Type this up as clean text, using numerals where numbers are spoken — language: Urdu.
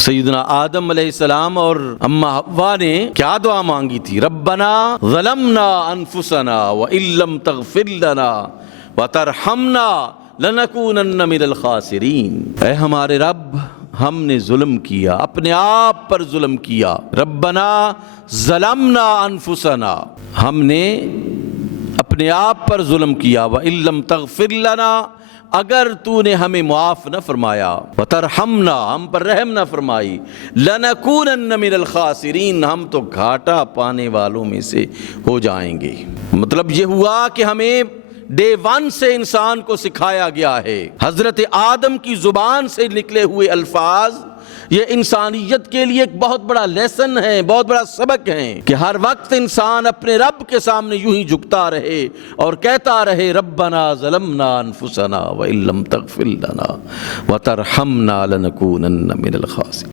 سیدنا آدم علیہ السلام اور اماں حوا نے کیا دعا مانگی تھی؟ ربنا ظلمنا انفسنا وان لم تغفر لنا وترحمنا لنکونن من الخاسرین۔ اے ہمارے رب، ہم نے ظلم کیا، اپنے آپ پر ظلم کیا۔ ربنا ظلمنا انفسنا، ہم نے اپنے آپ پر ظلم کیا۔ وَإِن لَّمْ تَغْفِرْ لَنَا، اگر تو نے ہمیں معاف نہ فرمایا، وَتَرْحَمْنَا، ہم پر رحم نہ فرمائی، لَنَكُونَنَّ مِنَ الْخَاسِرِينَ، ہم تو گھاٹا پانے والوں میں سے ہو جائیں گے۔ مطلب یہ ہوا کہ ہمیں ڈے ون سے انسان کو سکھایا گیا ہے، حضرت آدم کی زبان سے نکلے ہوئے الفاظ یہ انسانیت کے لیے ایک بہت بڑا لیسن ہے، بہت بڑا سبق ہے کہ ہر وقت انسان اپنے رب کے سامنے یوں ہی جھکتا رہے اور کہتا رہے ربنا ظلمنا انفسنا وان لم تغفر لنا وترحمنا لنکونن من الخاسرین۔